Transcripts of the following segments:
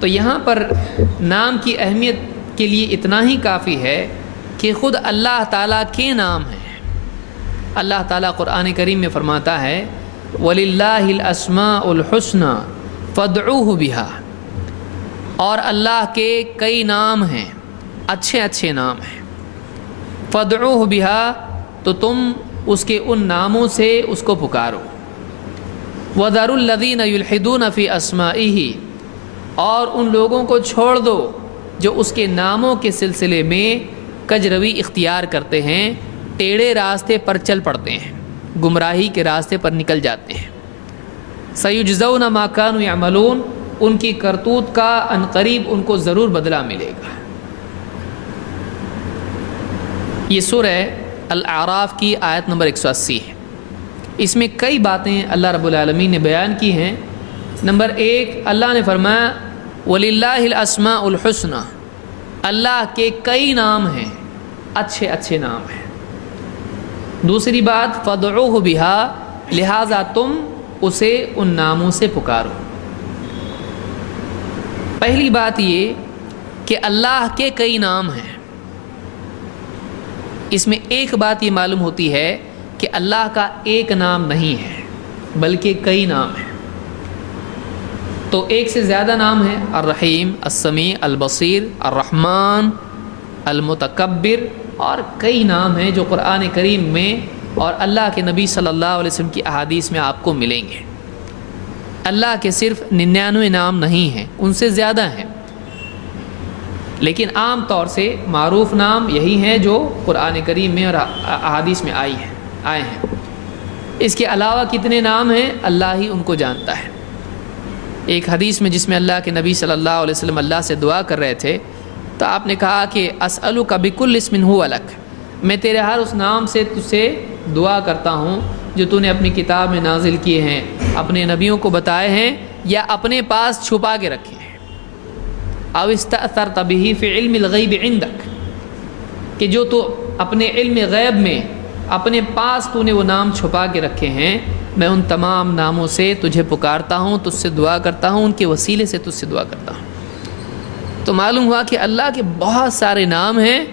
تو یہاں پر نام کی اہمیت کے لیے اتنا ہی کافی ہے کہ خود اللہ تعالیٰ کے نام ہیں۔ اللہ تعالیٰ قرآن کریم میں فرماتا ہے وَلِلَّهِ الْأَسْمَاءُ الْحُسْنَى فَادْعُوهُ بِهَا، اور اللہ کے کئی نام ہیں، اچھے اچھے نام ہیں۔ فَادْعُوهُ بِهَا، تو تم اس کے ان ناموں سے اس کو پکارو۔ وَذَرُوا الَّذِينَ يُلْحِدُونَ فِي أَسْمَائِهِ، اور ان لوگوں کو چھوڑ دو جو اس کے ناموں کے سلسلے میں کجروی اختیار کرتے ہیں، ٹیڑھے راستے پر چل پڑتے ہیں، گمراہی کے راستے پر نکل جاتے ہیں۔ سَيُجْزَوْنَ مَا كَانُوا يَعْمَلُونَ، ان کی کرتوت کا عنقریب ان کو ضرور بدلہ ملے گا۔ یہ سورہ الاعراف کی آیت نمبر 180 ہے۔ اس میں کئی باتیں اللہ رب العالمین نے بیان کی ہیں۔ نمبر 1، اللہ نے فرمایا وَلِلَّهِ الْأَسْمَاءُ الْحُسْنَى، اللہ کے کئی نام ہیں، اچھے اچھے نام ہیں۔ دوسری بات فَادْعُوهُ بِهَا، لہٰذا تم اسے ان ناموں سے پکارو۔ پہلی بات یہ کہ اللہ کے کئی نام ہیں، اس میں ایک بات یہ معلوم ہوتی ہے کہ اللہ کا ایک نام نہیں ہے بلکہ کئی نام ہیں۔ تو ایک سے زیادہ نام ہیں، الرحیم، السمیع، البصیر، الرحمن، المتکبر، اور کئی نام ہیں جو قرآن کریم میں اور اللہ کے نبی صلی اللہ علیہ وسلم کی احادیث میں آپ کو ملیں گے۔ اللہ کے صرف 99 نام نہیں ہیں، ان سے زیادہ ہیں، لیکن عام طور سے معروف نام یہی ہیں جو قرآن کریم میں اور احادیث میں آئے ہیں۔ اس کے علاوہ کتنے نام ہیں اللہ ہی ان کو جانتا ہے۔ ایک حدیث میں جس میں اللہ کے نبی صلی اللہ علیہ وسلم اللہ سے دعا کر رہے تھے تو آپ نے کہا کہ اسألک بکل اسم ہو لک، میں تیرے ہر اس نام سے تجھ سے دعا کرتا ہوں جو تو نے اپنی کتاب میں نازل کیے ہیں، اپنے نبیوں کو بتائے ہیں یا اپنے پاس چھپا کے رکھے ہیں۔ او استأثرت به فی علم الغیب عندک، کہ جو تو اپنے علم غیب میں اپنے پاس تو نے وہ نام چھپا کے رکھے ہیں، میں ان تمام ناموں سے تجھے پکارتا ہوں، تجھ سے دعا کرتا ہوں، ان کے وسیلے سے تجھ سے دعا کرتا ہوں۔ تو معلوم ہوا کہ اللہ کے بہت سارے نام ہیں،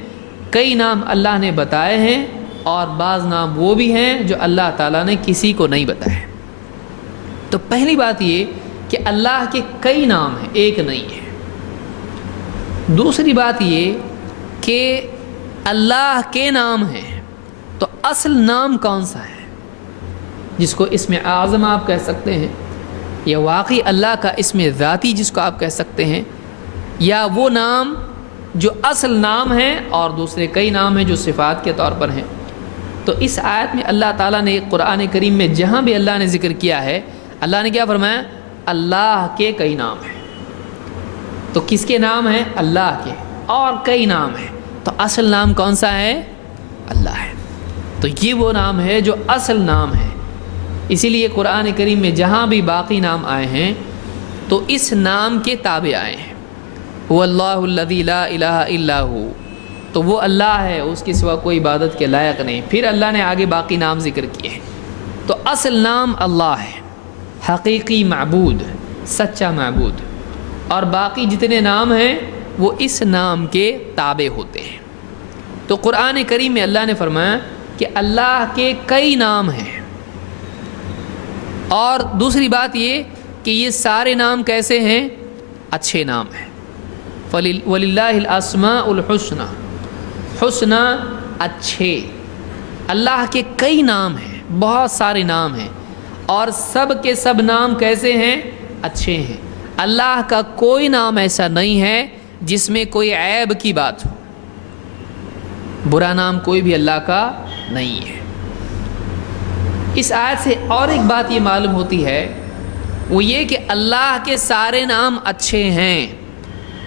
کئی نام اللہ نے بتائے ہیں، اور بعض نام وہ بھی ہیں جو اللہ تعالیٰ نے کسی کو نہیں بتائے۔ تو پہلی بات یہ کہ اللہ کے کئی نام ہیں، ایک نہیں ہے۔ دوسری بات یہ کہ اللہ کے نام ہیں تو اصل نام کون سا ہے جس کو اسم اعظم آپ کہہ سکتے ہیں، یا واقعی اللہ کا اسم ذاتی جس کو آپ کہہ سکتے ہیں، یا وہ نام جو اصل نام ہے اور دوسرے کئی نام ہیں جو صفات کے طور پر ہیں۔ تو اس آیت میں اللہ تعالیٰ نے قرآن کریم میں جہاں بھی اللہ نے ذکر کیا ہے، اللہ نے کیا فرمایا؟ اللہ کے کئی نام ہیں۔ تو کس کے نام ہیں؟ اللہ کے، اور کئی نام ہیں، تو اصل نام کون سا ہے؟ اللہ ہے۔ تو یہ وہ نام ہے جو اصل نام ہے۔ اسی لیے قرآن کریم میں جہاں بھی باقی نام آئے ہیں تو اس نام کے تابع آئے ہیں۔ هو اللہ الذی لا الہ الا ہو، تو وہ اللہ ہے، اس کے سوا کوئی عبادت کے لائق نہیں۔ پھر اللہ نے آگے باقی نام ذکر کیے ہیں۔ تو اصل نام اللہ ہے، حقیقی معبود، سچا معبود، اور باقی جتنے نام ہیں وہ اس نام کے تابع ہوتے ہیں۔ تو قرآن کریم میں اللہ نے فرمایا کہ اللہ کے کئی نام ہیں، اور دوسری بات یہ کہ یہ سارے نام کیسے ہیں؟ اچھے نام ہیں۔ وَلِلَّهِ الْأَسْمَاءُ الْحُسْنَى، حسنہ اچھے، اللہ کے کئی نام ہیں، بہت سارے نام ہیں، اور سب کے سب نام کیسے ہیں؟ اچھے ہیں۔ اللہ کا کوئی نام ایسا نہیں ہے جس میں کوئی عیب کی بات ہو، برا نام کوئی بھی اللہ کا نہیں ہے۔ اس آیت سے اور ایک بات یہ معلوم ہوتی ہے، وہ یہ کہ اللہ کے سارے نام اچھے ہیں،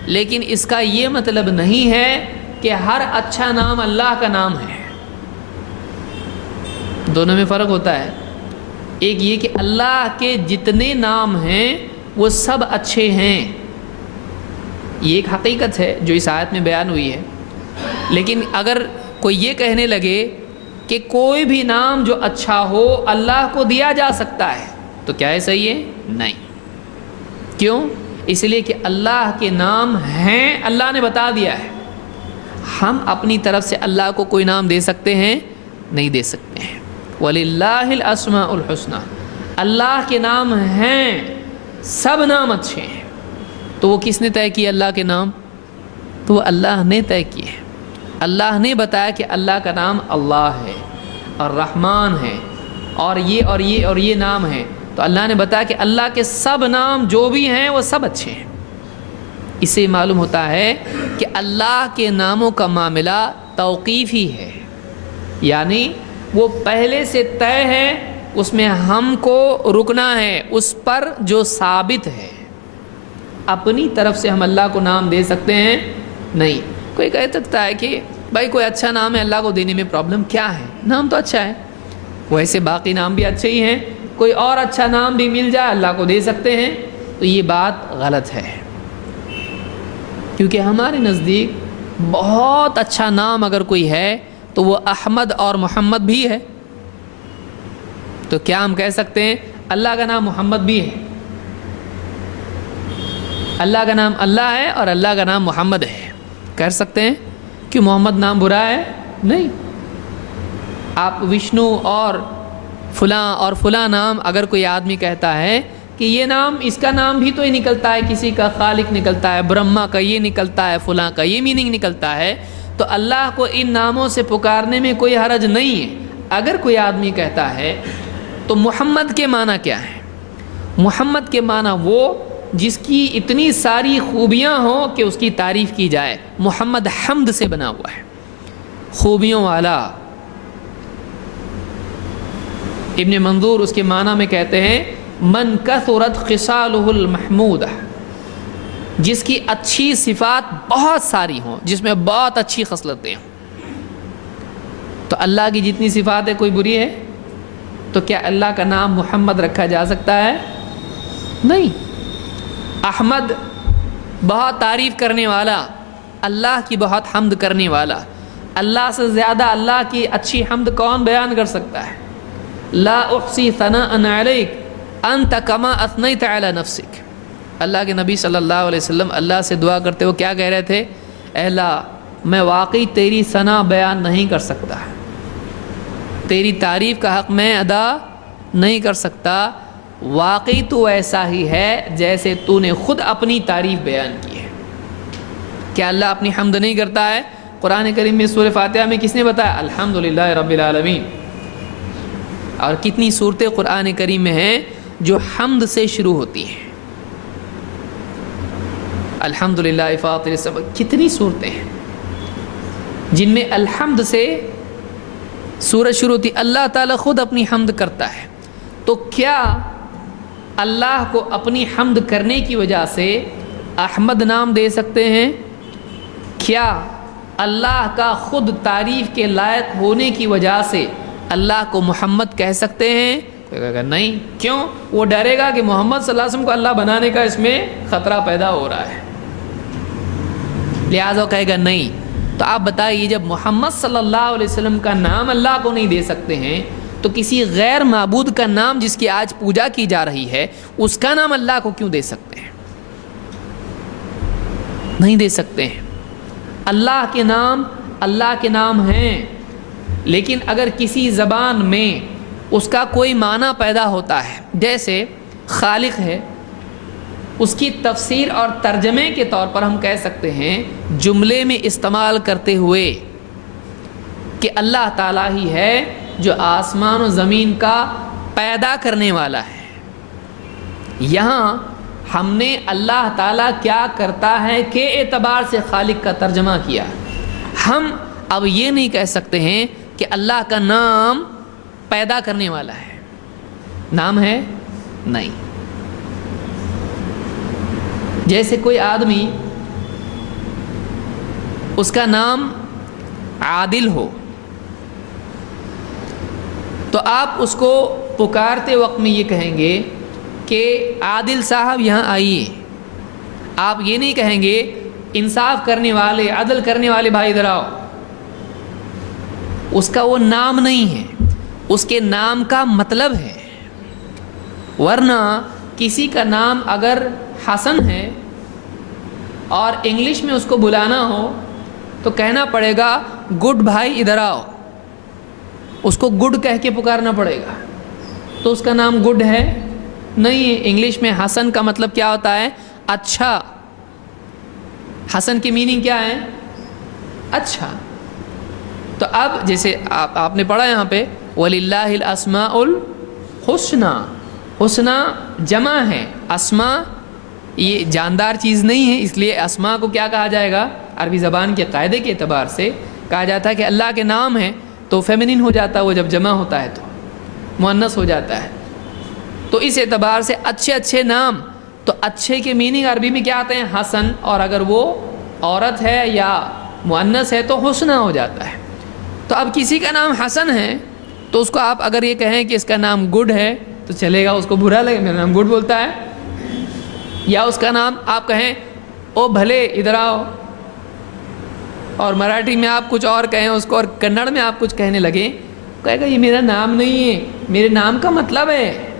لیکن اس کا یہ مطلب نہیں ہے کہ ہر اچھا نام اللہ کا نام ہے۔ دونوں میں فرق ہوتا ہے۔ ایک یہ کہ اللہ کے جتنے نام ہیں وہ سب اچھے ہیں، یہ ایک حقیقت ہے جو اس آیت میں بیان ہوئی ہے۔ لیکن اگر کوئی یہ کہنے لگے کہ کوئی بھی نام جو اچھا ہو اللہ کو دیا جا سکتا ہے، تو کیا ہے صحیح ہے؟ نہیں۔ کیوں؟ اس لیے کہ اللہ کے نام ہیں، اللہ نے بتا دیا ہے. ہم اپنی طرف سے اللہ کو کوئی نام دے سکتے ہیں؟ نہیں دے سکتے ہیں. وَلِلَّهِ الْأَسْمَاءُ الْحُسْنَى، اللہ کے نام ہیں، سب نام اچھے ہیں. تو وہ کس نے طے کیے اللہ کے نام؟ تو وہ اللہ نے طے کیے. اللہ نے بتایا کہ اللہ کا نام اللہ ہے اور رحمان ہے اور یہ اور یہ اور یہ نام ہے. تو اللہ نے بتایا کہ اللہ کے سب نام جو بھی ہیں وہ سب اچھے ہیں. اس سے معلوم ہوتا ہے کہ اللہ کے ناموں کا معاملہ توقیفی ہے، یعنی وہ پہلے سے طے ہے، اس میں ہم کو رکنا ہے اس پر جو ثابت ہے. اپنی طرف سے ہم اللہ کو نام دے سکتے ہیں؟ نہیں. کوئی کہہ سکتا ہے کہ بھائی کوئی اچھا نام ہے، اللہ کو دینے میں پرابلم کیا ہے؟ نام تو اچھا ہے. ویسے باقی نام بھی اچھے ہی ہیں، کوئی اور اچھا نام بھی مل جائے اللہ کو دے سکتے ہیں. تو یہ بات غلط ہے، کیونکہ ہمارے نزدیک بہت اچھا نام اگر کوئی ہے تو وہ احمد اور محمد بھی ہے. تو کیا ہم کہہ سکتے ہیں اللہ کا نام محمد بھی ہے؟ اللہ کا نام اللہ ہے اور اللہ کا نام محمد ہے، کہہ سکتے ہیں؟ کہ محمد نام برا ہے؟ نہیں. آپ وشنو اور فلاں نام اگر کوئی آدمی کہتا ہے کہ یہ نام، اس کا نام بھی تو یہ نکلتا ہے، کسی کا خالق نکلتا ہے، برہما کا یہ نکلتا ہے، فلاں کا یہ میننگ نکلتا ہے، تو اللہ کو ان ناموں سے پکارنے میں کوئی حرج نہیں ہے. اگر کوئی آدمی کہتا ہے تو محمد کے معنی کیا ہے؟ محمد کے معنی وہ جس کی اتنی ساری خوبیاں ہوں کہ اس کی تعریف کی جائے. محمد حمد سے بنا ہوا ہے، خوبیوں والا. ابن منظور اس کے معنی میں کہتے ہیں من کثرت خصالہ المحمودہ، جس کی اچھی صفات بہت ساری ہوں، جس میں بہت اچھی خصلتیں ہوں. تو اللہ کی جتنی صفات ہے کوئی بری ہے؟ تو کیا اللہ کا نام محمد رکھا جا سکتا ہے؟ نہیں. احمد بہت تعریف کرنے والا، اللہ کی بہت حمد کرنے والا. اللہ سے زیادہ اللہ کی اچھی حمد کون بیان کر سکتا ہے؟ لا احصی ثناء علیک انت کما اثنیت علی نفسک. اللہ کے نبی صلی اللہ علیہ وسلم اللہ سے دعا کرتے وہ کیا کہہ رہے تھے؟ اے اللہ میں واقعی تیری ثنا بیان نہیں کر سکتا، تیری تعریف کا حق میں ادا نہیں کر سکتا. واقعی تو ایسا ہی ہے جیسے تو نے خود اپنی تعریف بیان کی ہے. کیا اللہ اپنی حمد نہیں کرتا ہے؟ قرآن کریم میں سورہ فاتحہ میں کس نے بتایا؟ الحمدللہ رب العالمین. اور کتنی صورتیں قرآن کریم میں ہیں جو حمد سے شروع ہوتی ہیں. الحمدللہ فاطر السماوات، کتنی صورتیں ہیں جن میں الحمد سے سورہ شروع ہوتی. اللہ تعالیٰ خود اپنی حمد کرتا ہے. تو کیا اللہ کو اپنی حمد کرنے کی وجہ سے احمد نام دے سکتے ہیں؟ کیا اللہ کا خود تعریف کے لائق ہونے کی وجہ سے اللہ کو محمد کہہ سکتے ہیں؟ نہیں. کیوں؟ وہ ڈرے گا کہ محمد صلی اللہ علیہ وسلم کو اللہ بنانے کا اس میں خطرہ پیدا ہو رہا ہے، لہٰذا کہے گا نہیں. تو آپ بتائیے جب محمد صلی اللہ علیہ وسلم کا نام اللہ کو نہیں دے سکتے ہیں تو کسی غیر معبود کا نام جس کی آج پوجا کی جا رہی ہے اس کا نام اللہ کو کیوں دے سکتے ہیں؟ نہیں دے سکتے ہیں. اللہ کے نام ہیں، لیکن اگر کسی زبان میں اس کا کوئی معنی پیدا ہوتا ہے، جیسے خالق ہے، اس کی تفسیر اور ترجمے کے طور پر ہم کہہ سکتے ہیں جملے میں استعمال کرتے ہوئے کہ اللہ تعالیٰ ہی ہے جو آسمان و زمین کا پیدا کرنے والا ہے. یہاں ہم نے اللہ تعالیٰ کیا کرتا ہے کے اعتبار سے خالق کا ترجمہ کیا. ہم اب یہ نہیں کہہ سکتے ہیں کہ اللہ کا نام پیدا کرنے والا ہے. نام ہے؟ نہیں. جیسے کوئی آدمی اس کا نام عادل ہو تو آپ اس کو پکارتے وقت میں یہ کہیں گے کہ عادل صاحب یہاں آئیے. آپ یہ نہیں کہیں گے انصاف کرنے والے، عدل کرنے والے بھائی ادھر آؤ. اس کا وہ نام نہیں ہے، اس کے نام کا مطلب ہے. ورنہ کسی کا نام اگر حسن ہے اور انگلش میں اس کو بلانا ہو تو کہنا پڑے گا گڈ بھائی ادھر آؤ، اس کو گڈ کہہ کے پکارنا پڑے گا، تو اس کا نام گڈ ہے نہیں ہے۔ انگلش میں حسن کا مطلب کیا ہوتا ہے؟ اچھا۔ حسن کی میننگ کیا ہے؟ اچھا۔ تو اب جیسے آپ نے پڑھا یہاں پہ وَلِلَّهِ الْأَسْمَاءُ الْحُسْنَى، حسنہ جمع ہے، اسما یہ جاندار چیز نہیں ہے، اس لیے اسما کو کیا کہا جائے گا؟ عربی زبان کے قاعدے کے اعتبار سے کہا جاتا ہے کہ اللہ کے نام ہیں تو فیمنن ہو جاتا ہے، وہ جب جمع ہوتا ہے تو مؤنث ہو جاتا ہے۔ تو اس اعتبار سے اچھے اچھے نام، تو اچھے کے میننگ عربی میں کیا آتے ہیں؟ حسن، اور اگر وہ عورت ہے یا مؤنث ہے تو حسنہ ہو جاتا ہے۔ تو اب کسی کا نام حسن ہے تو اس کو آپ اگر یہ کہیں کہ اس کا نام گڈ ہے تو چلے گا، اس کو برا لگے میرا نام گڈ بولتا ہے۔ یا اس کا نام آپ کہیں او بھلے ادھر آؤ، اور مراٹھی میں آپ کچھ اور کہیں اس کو، اور کنڑ میں آپ کچھ کہنے لگیں، کہے گا یہ میرا نام نہیں ہے، میرے نام کا مطلب ہے۔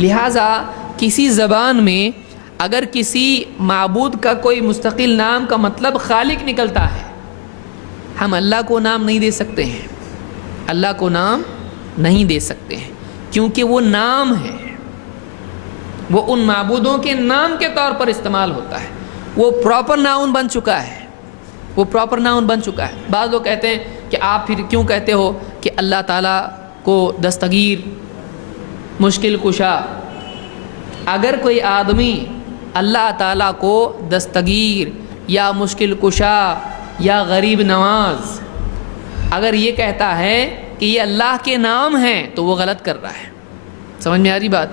لہٰذا کسی زبان میں اگر کسی معبود کا کوئی مستقل نام کا مطلب خالق نکلتا ہے، ہم اللہ کو نام نہیں دے سکتے ہیں، اللہ کو نام نہیں دے سکتے ہیں، کیونکہ وہ نام ہے، وہ ان معبودوں کے نام کے طور پر استعمال ہوتا ہے، وہ پراپر ناؤن بن چکا ہے، وہ پراپر ناؤن بن چکا ہے۔ بعض لوگ کہتے ہیں کہ آپ پھر کیوں کہتے ہو کہ اللہ تعالیٰ کو دستگیر، مشکل کشا؟ اگر کوئی آدمی اللہ تعالیٰ کو دستگیر یا مشکل کشا یا غریب نواز اگر یہ کہتا ہے کہ یہ اللہ کے نام ہیں تو وہ غلط کر رہا ہے۔ سمجھ میں آ رہی بات؟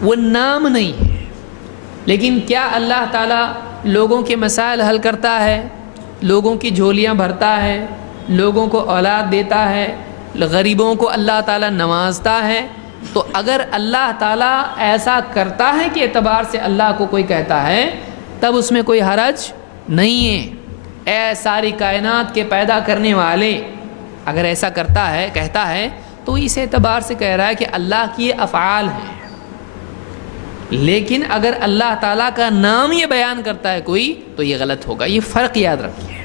وہ نام نہیں ہے۔ لیکن کیا اللہ تعالیٰ لوگوں کے مسائل حل کرتا ہے، لوگوں کی جھولیاں بھرتا ہے، لوگوں کو اولاد دیتا ہے، غریبوں کو اللہ تعالیٰ نوازتا ہے؟ تو اگر اللہ تعالیٰ ایسا کرتا ہے کہ اعتبار سے اللہ کو کوئی کہتا ہے تب اس میں کوئی حرج نہیں ہے۔ اے ساری کائنات کے پیدا کرنے والے، اگر ایسا کرتا ہے، کہتا ہے، تو اس اعتبار سے کہہ رہا ہے کہ اللہ کی افعال ہیں۔ لیکن اگر اللہ تعالیٰ کا نام یہ بیان کرتا ہے کوئی تو یہ غلط ہوگا۔ یہ فرق یاد رکھیے،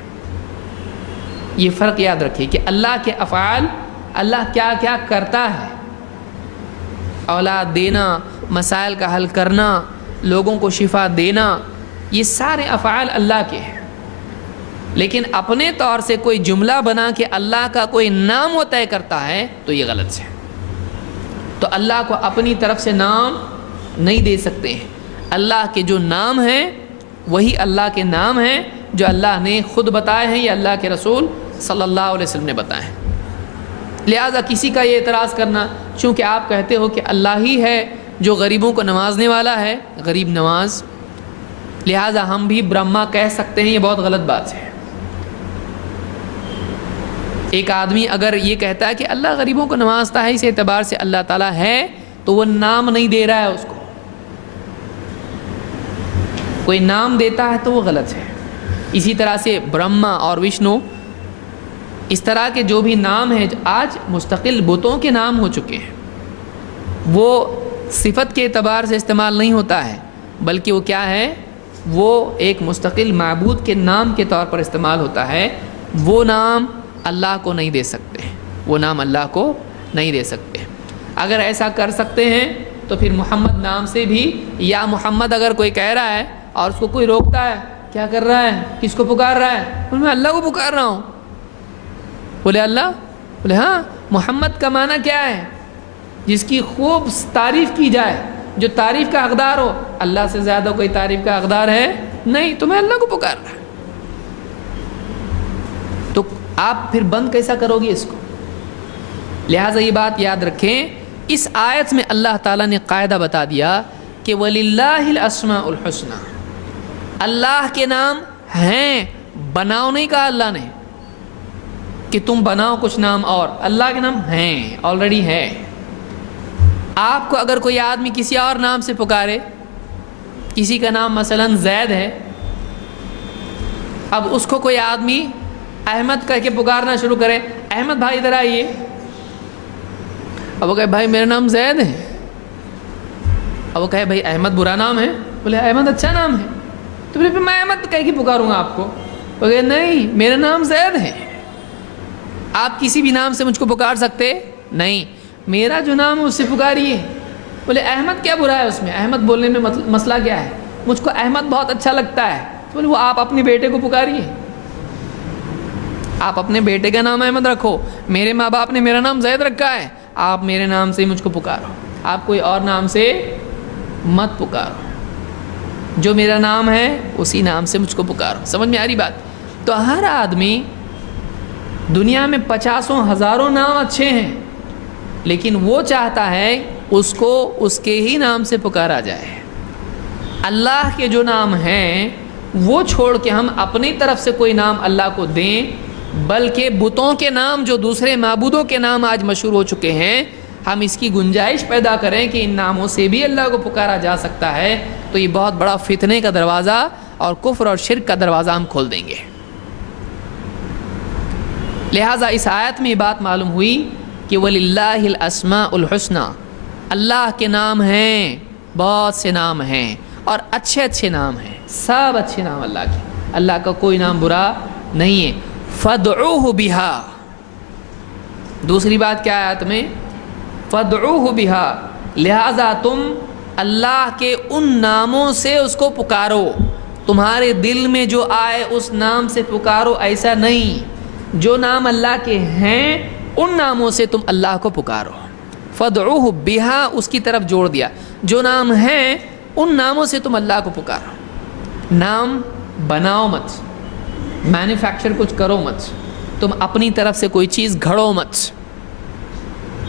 یہ فرق یاد رکھیے کہ اللہ کے افعال، اللہ کیا کیا کرتا ہے، اولاد دینا، مسائل کا حل کرنا، لوگوں کو شفا دینا، یہ سارے افعال اللہ کے ہیں۔ لیکن اپنے طور سے کوئی جملہ بنا کے اللہ کا کوئی نام وہ طے کرتا ہے تو یہ غلط ہے۔ تو اللہ کو اپنی طرف سے نام نہیں دے سکتے ہیں۔ اللہ کے جو نام ہیں وہی اللہ کے نام ہیں جو اللہ نے خود بتائے ہیں یا اللہ کے رسول صلی اللہ علیہ وسلم نے بتائے ہیں۔ لہٰذا کسی کا یہ اعتراض کرنا، چونکہ آپ کہتے ہو کہ اللہ ہی ہے جو غریبوں کو نوازنے والا ہے، غریب نواز، لہٰذا ہم بھی برہما کہہ سکتے ہیں، یہ بہت غلط بات ہے۔ ایک آدمی اگر یہ کہتا ہے کہ اللہ غریبوں کو نوازتا ہے، اس اعتبار سے اللہ تعالیٰ ہے، تو وہ نام نہیں دے رہا ہے اس کو۔ کوئی نام دیتا ہے تو وہ غلط ہے۔ اسی طرح سے برہما اور وشنو، اس طرح کے جو بھی نام ہیں، آج مستقل بتوں کے نام ہو چکے ہیں، وہ صفت کے اعتبار سے استعمال نہیں ہوتا ہے، بلکہ وہ کیا ہے، وہ ایک مستقل معبود کے نام کے طور پر استعمال ہوتا ہے۔ وہ نام اللہ کو نہیں دے سکتے، وہ نام اللہ کو نہیں دے سکتے۔ اگر ایسا کر سکتے ہیں تو پھر محمد نام سے بھی، یا محمد اگر کوئی کہہ رہا ہے اور اس کو کوئی روکتا ہے، کیا کر رہا ہے، کس کو پکار رہا ہے، میں اللہ کو پکار رہا ہوں، بولے اللہ، بولے ہاں۔ محمد کا معنی کیا ہے؟ جس کی خوب تعریف کی جائے، جو تعریف کا حقدار ہو۔ اللہ سے زیادہ کوئی تعریف کا حقدار ہے نہیں، تو میں اللہ کو پکار رہا ہوں۔ تو آپ پھر بند کیسا کرو گے اس کو؟ لہٰذا یہ بات یاد رکھیں، اس آیت میں اللہ تعالیٰ نے قاعدہ بتا دیا کہ وَلِلَّهِ الْأَسْمَاءُ الْحُسْنَى، اللہ کے نام ہیں، بناؤ نہیں کہا اللہ نے کہ تم بناؤ کچھ نام، اور اللہ کے نام ہیں، آلریڈی ہے۔ آپ کو اگر کوئی آدمی کسی اور نام سے پکارے، کسی کا نام مثلا زید ہے، اب اس کو کوئی آدمی احمد کہہ کے پکارنا شروع کرے، احمد بھائی ادھر آئیے، اب وہ کہے بھائی میرا نام زید ہے، اب وہ کہے بھائی احمد برا نام ہے، بولے احمد اچھا نام ہے، تو پھر میں احمد کہہ کے پکاروں گا آپ کو؟ وہ کہے نہیں میرا نام زید ہے، آپ کسی بھی نام سے مجھ کو پکار سکتے نہیں، میرا جو نام ہے اس سے پکاریے۔ بولے احمد کیا برا ہے اس میں، احمد بولنے میں مسئلہ کیا ہے؟ مجھ کو احمد بہت اچھا لگتا ہے۔ بولے وہ آپ اپنے بیٹے کو پکاریے، آپ اپنے بیٹے کا نام احمد رکھو، میرے ماں باپ نے میرا نام زید رکھا ہے، آپ میرے نام سے مجھ کو پکارو، آپ کوئی اور نام سے مت پکارو، جو میرا نام ہے اسی نام سے مجھ کو پکارو۔ سمجھ میں آ رہی بات؟ تو ہر آدمی دنیا میں 50,000 نام اچھے ہیں، لیکن وہ چاہتا ہے اس کو اس کے ہی نام سے پکارا جائے۔ اللہ کے جو نام ہیں وہ چھوڑ کے ہم اپنی طرف سے کوئی نام اللہ کو دیں، بلکہ بتوں کے نام جو دوسرے معبودوں کے نام آج مشہور ہو چکے ہیں، ہم اس کی گنجائش پیدا کریں کہ ان ناموں سے بھی اللہ کو پکارا جا سکتا ہے، تو یہ بہت بڑا فتنے کا دروازہ اور کفر اور شرک کا دروازہ ہم کھول دیں گے۔ لہٰذا اس آیت میں یہ بات معلوم ہوئی کہ وَلِلَّهِ الْأَسْمَاءُ الْحُسْنَى، اللہ کے نام ہیں، بہت سے نام ہیں اور اچھے اچھے نام ہیں، سب اچھے نام اللہ کے، اللہ کا کوئی نام برا نہیں ہے۔ فَادْعُوهُ بِهَا، دوسری بات کیا آیت میں؟ فَادْعُوهُ بِهَا، لہٰذا تم اللہ کے ان ناموں سے اس کو پکارو، تمہارے دل میں جو آئے اس نام سے پکارو، ایسا نہیں، جو نام اللہ کے ہیں ان ناموں سے تم اللہ کو پکارو۔ فَادْعُوهُ بِهَا اس کی طرف جوڑ دیا، جو نام ہیں ان ناموں سے تم اللہ کو پکارو۔ نام بناؤ مت، مینوفیکچر کچھ کرو مت، تم اپنی طرف سے کوئی چیز گھڑو مت۔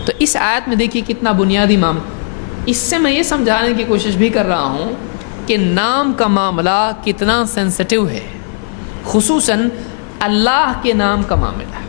تو اس آیت میں دیکھیے کتنا بنیادی معاملہ، اس سے میں یہ سمجھانے کی کوشش بھی کر رہا ہوں کہ نام کا معاملہ کتنا سینسٹیو ہے، خصوصاً اللہ کے نام کا معاملہ۔